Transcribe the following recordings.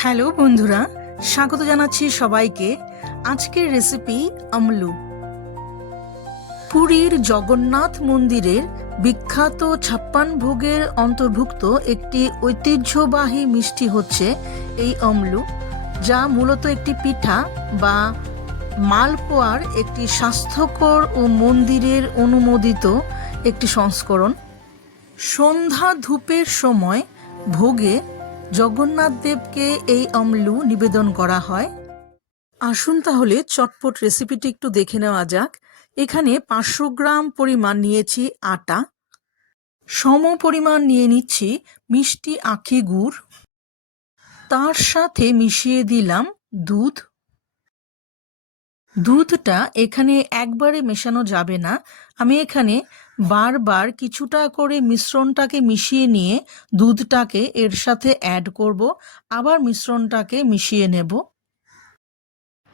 Hello বন্ধুরা, স্বাগত জানাচ্ছি সবাইকে। আজকের রেসিপি আমলু। পুরীর জগন্নাথ মন্দিরের বিখ্যাত 56 ভোগের অন্তর্ভুক্ত একটি ঐতিহ্যবাহী মিষ্টি হচ্ছে এই আমলু, যা মূলত একটি পিঠা বা মালপোয়ার একটি স্বাস্থ্যকর ও মন্দিরের অনুমোদিত একটি সংস্করণ। সন্ধ্যা ধূপের সময় ভোগে জগন্নাথ দেবকে এই আমলু নিবেদন করা হয়। আসুন তাহলে চটপট রেসিপিটি একটু দেখে নেওয়া যাক। এখানে 500 গ্রাম পরিমাণ নিয়েছি আটা, সম পরিমাণ নিয়ে নিচ্ছি মিষ্টি আখি গুড়, তার সাথে মিশিয়ে দিলাম দুধ। দুধটা এখানে একবারে মেশানো যাবে না, আমি এখানে বারবার কিছুটা করে মিশ্রণটাকে মিশিয়ে নিয়ে দুধটাকে এর সাথে অ্যাড করব, আবার মিশ্রণটাকে মিশিয়ে নেব।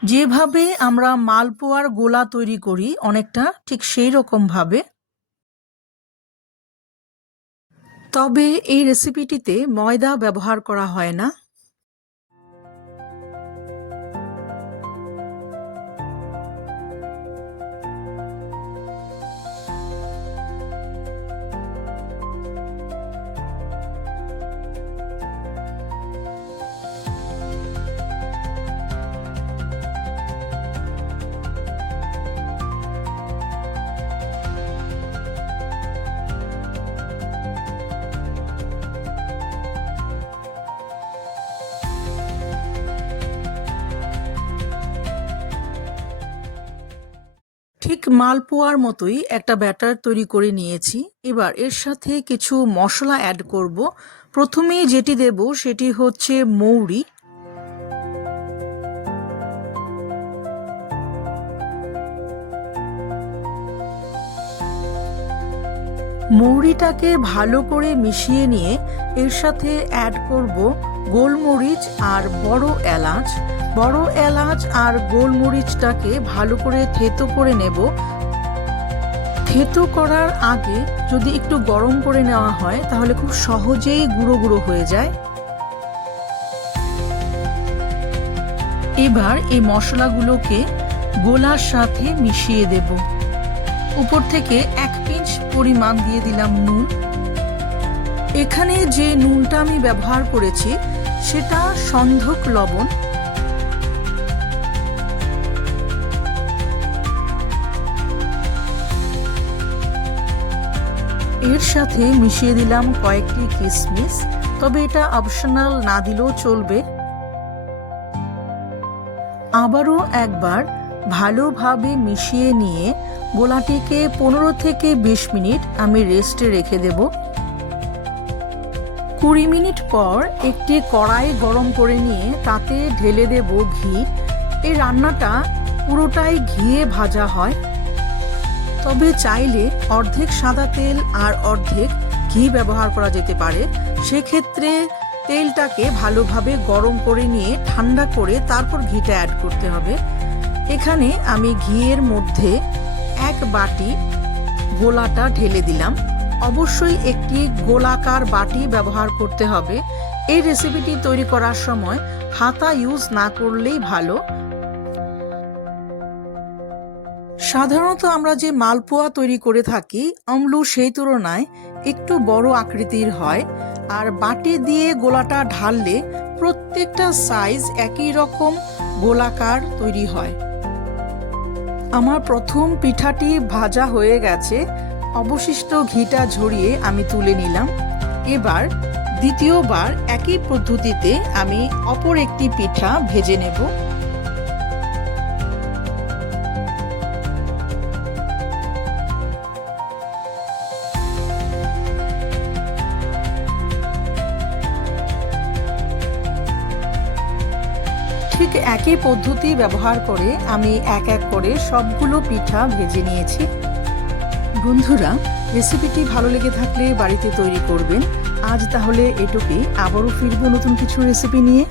যেভাবে আমরা মালপোয়ার গোলা তৈরি করি অনেকটা ঠিক সেই রকম ভাবে। তবে এই রেসিপিটিতে ময়দা ব্যবহার করা হয় না। ঠিক মালপোয়ার মতোই একটা ব্যাটার তৈরি করে নিয়েছি। এবার এর সাথে কিছু মশলা অ্যাড করব। প্রথমেই যেটি দেব সেটি হচ্ছে মৌরি। মৌরিটাকে ভালো করে মিশিয়ে নিয়ে এর সাথে অ্যাড করব গোলমরিচ আর বড় এলাচ। বড় এলাচ আর গোলমরিচটাকে ভালো করে থেতো করে নেব। থেতো করার আগে যদি একটু গরম করে নেওয়া হয় তাহলে খুব সহজেই গুঁড়ো গুঁড়ো হয়ে যায়। এবার এই মশলাগুলোকে গোলার সাথে মিশিয়ে দেব। উপর থেকে 1 পিঞ্চ পরিমাণ দিয়ে দিলাম নুন। এখানে যে নুনটা আমি ব্যবহার করেছি সেটা সন্ধক লবণ। এর সাথে মিশিয়ে দিলাম কয়েকটি কিশমিশ, তবে এটা অপশনাল, না দিলেও চলবে। আবারও একবার ভালোভাবে মিশিয়ে নিয়ে গোলাটিকে 15 থেকে 20 মিনিট আমি রেস্টে রেখে দেব। 20 মিনিট পর একটি কড়াই গরম করে নিয়ে তাতে ঢেলে দেব ঘি। এই রান্নাটা পুরোটাই ঘিয়ে ভাজা হয়, তবে চাইলে অর্ধেক সাদা তেল আর অর্ধেক ঘি ব্যবহার করা যেতে পারে। সেক্ষেত্রে তেলটাকে ভালোভাবে গরম করে নিয়ে ঠান্ডা করে তারপর ঘিটা অ্যাড করতে হবে। এখানে আমি ঘিয়ের মধ্যে 1 বাটি গোলাটা ঢেলে দিলাম। অবশ্যই একটি গোলাকার বাটি ব্যবহার করতে হবে। এই রেসিপিটি তৈরি করার সময় হাতা ইউজ না করলেই ভালো। সাধারণত আমরা যে মালপোয়া তৈরি করে থাকি আমলু সেই তুলনায় একটু বড় আকৃতির হয়, আর বাটি দিয়ে গোলাটা ঢাললে প্রত্যেকটা সাইজ একই রকম গোলাকার তৈরি হয়। আমার প্রথম পিঠাটি ভাজা হয়ে গেছে, অবশিষ্ট ঘিটা ঝরিয়ে আমি তুলে নিলাম। এবার দ্বিতীয়বার একই পদ্ধতিতে আমি অপর একটি পিঠা ভেজে নেব। ঠিক একই পদ্ধতি ব্যবহার করে আমি এক এক করে সবগুলো পিঠা ভেজে নিয়েছি। বন্ধুরা, রেসিপিটি ভালো লেগে থাকলে বাড়িতে তৈরি করবেন। আজ তাহলে এটুকুই, আবারও ফিরবো নতুন কিছু রেসিপি নিয়ে।